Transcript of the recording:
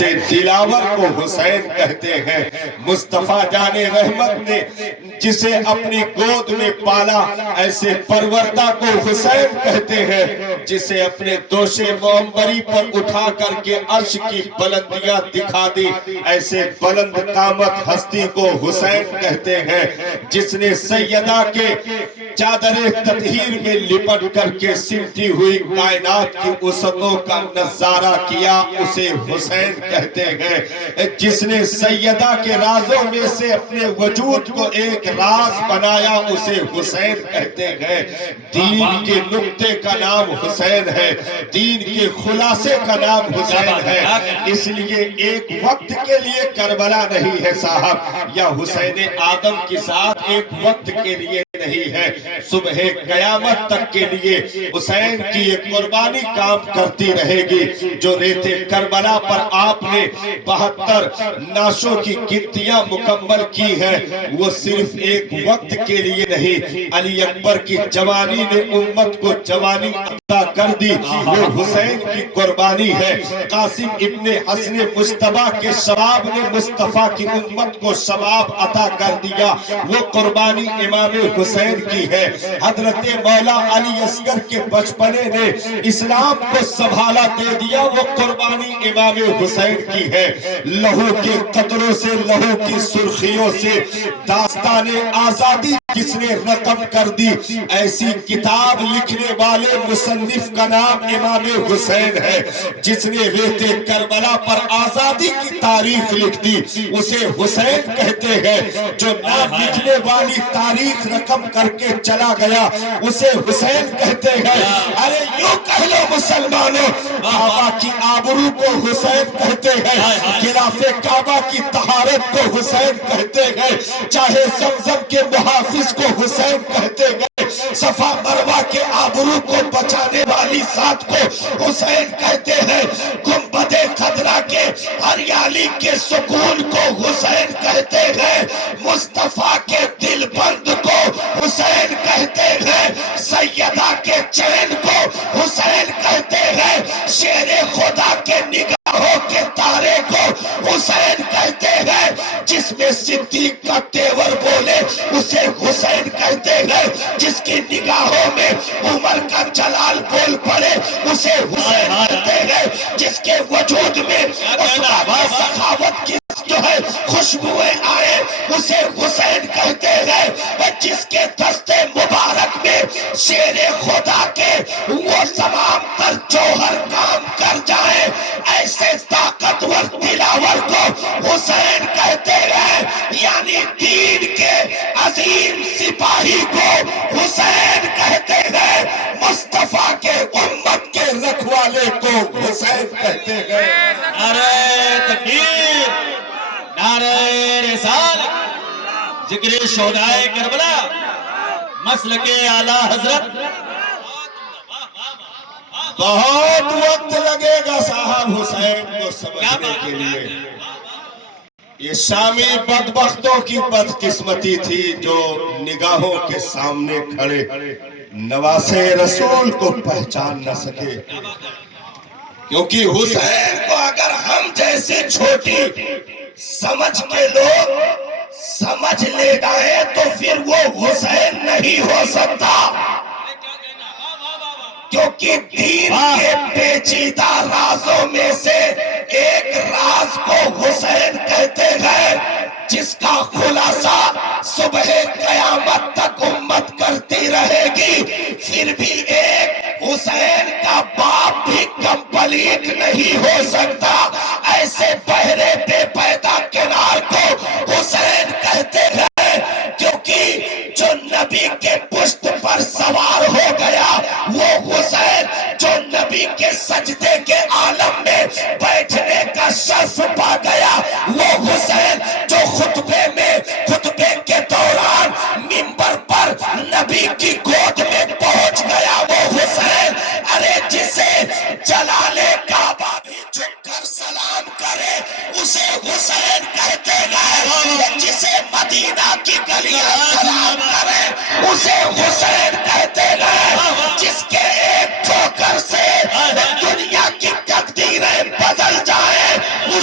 ایسے دلاور کو حسین کہتے ہیں۔ مصطفیٰ جان رحمت نے جسے اپنی گود میں پالا، ایسے پروردہ کو حسین کہتے ہیں۔ جسے اپنے دوش معمبری پر اٹھا کر کے عرش کی بلندیاں دکھا دی، ایسے بلند قامت ہستی کو حسین کہتے ہیں۔ جس نے سیدہ کے چادر تطہیر میں لپٹ کر کے سمٹی ہوئی کائنات کی وسعتوں کا نظارہ کیا، اسے حسین کہتے ہیں۔ جس نے سیدہ کے رازوں میں سے اپنے وجود کو ایک راز بنایا، اسے حسین کہتے ہیں۔ دین کے نقطے کا نام حسین ہے، دین کے خلاصے کا نام حسین ہے۔ اس لیے ایک وقت کے لیے کربلا نہیں ہے صاحب، یا حسین آدم کی ذات ایک وقت کے لیے نہیں ہے، صبح قیامت تک کے لیے حسین کی یہ قربانی کام کرتی رہے گی۔ جو ریت کربلا پر آپ نے 72 نعشوں کی گنتیاں مکمل کی ہے، وہ صرف ایک وقت کے لیے نہیں، علی اکبر کی جوانی نے امت کو جوانی عطا کر دی، وہ حسین کی قربانی ہے۔ قاسم ابن حسن مجتبیٰ کے شباب نے مصطفیٰ کی امت کو شباب عطا کر دیا، وہ قربانی امام حسین کی ہے۔ حضرت مولا علی اصغر کے بچپنے نے اسلام کو سنبھالا دے دیا، وہ قربانی امام حسین کی ہے۔ لہو کے قطروں سے، لہو کی سرخیوں سے داستان آزادی کس نے رقم کر دی، ایسی کتاب لکھنے والے مصنف کا نام امام حسین ہے۔ جس نے ریت کربلا پر آزادی کی تاریخ لکھ دی، اسے حسین کہتے ہیں۔ جو نام لکھنے والی تاریخ رقم کر کے چلا گیا، اسے حسین کہتے ہیں۔ ارے یوں کہہ لو مسلمانوں، کعبہ کی آبرو کو حسین کہتے ہیں، غلاف کعبہ کی طہارت کو حسین کہتے ہیں، چاہے زمزم کے محافظ کو حسین کہتے ہیں، صفا مروہ کے آبرو کو بچانے والی ذات کو حسین کہتے ہیں، گنبد خضرا کے ہریالی کے سکون کو حسین کہتے ہیں، مصطفیٰ کے دل بند کو حسین کہتے ہیں، سیدہ کے چین کو حسین کہتے ہیں، شیر خدا کے نگاہوں کے تارے کو حسین کہتے ہیں، جس میں صدیق کا تیور بولے اسے حسین کہتے ہیں، جس کی نگاہوں میں عمر کا جلال بول پڑے اسے حسین کہتے ہیں، جس کے وجود میں عثمان کی سخاوت کی جو ہے خوشبوئیں آئے اسے حسین کہتے ہیں، جس کے دستے مبارک میں شیر خدا کے وہ تمام تر جوہر کام کر جائیں، ایسے طاقتور دلاور کو حسین کہتے ہیں۔ یعنی دین کے عظیم سپاہی کو حسین کہتے ہیں، مصطفیٰ کے امت کے رکھوالے کو حسین کہتے ہیں۔ نعرہ تکبیر، نعرہ رسالت، ذکر شہدائے کربلا، مسلک اعلیٰ حضرت۔ بہت وقت لگے گا صاحب حسین کو سمجھنے کے لیے۔ یہ شامی بدبختوں کی بدقسمتی تھی جو نگاہوں کے سامنے کھڑے نواسے رسول کو پہچان نہ سکے، کیونکہ حسین کو اگر ہم جیسے چھوٹی سمجھ کے لوگ سمجھ لے جائیں تو پھر وہ حسین نہیں ہو سکتا، کیونکہ دین کے پیچیدہ رازوں میں سے ایک راز کو حسین کہتے ہیں، جس کا خلاصہ صبح قیامت تک امت کرتی رہے گی۔ پھر بھی ایک حسین کا باپ بھی کمپلیٹ نہیں ہو سکتا، ایسے بہرے بے پیدا کنار کو حسین کہتے ہیں، کیونکہ جو نبی کے پشت پر سوار ہو گیا وہ حسین، جو نبی کے سجدے کے عالم میں بیٹھنے کا شرف پا گیا وہ حسین، جو خطبے کے دوران منبر پر نبی کی گود میں پہنچ گیا وہ حسین۔ ارے جسے جلال کعبہ بھی جھک کر سلام کرے اسے حسین کہتے ہیں، جسے مدینہ کی گلیاں سلام کرے اسے حسین کہتے ہیں، جس کے ایک ٹھوکر سے دنیا کی تقدیریں بدل جائیں